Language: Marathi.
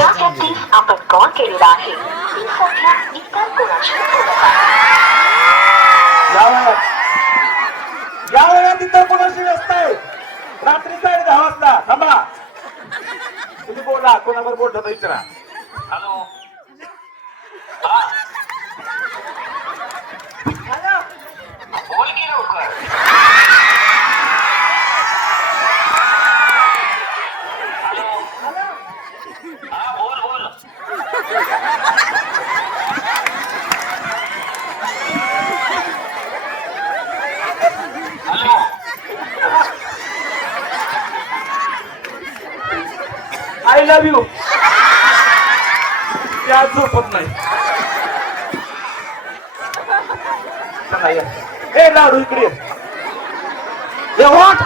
ज्या व्यक्तीस आपण कॉल केलेला आहे ती सध्या इतर कोणाशी बोलत आहे. या वेळात इतर कोणाशी व्यस्त आहे. रात्री 10:30 वाजता थांबा. तुम्ही बोला, कोणावर बोलता विचारा. हॅलो बोल की लवकर. हा बोल बोल. Hello I love you. त्या झोपत नाही. चला या. ए लाडू इकडे ये. वाट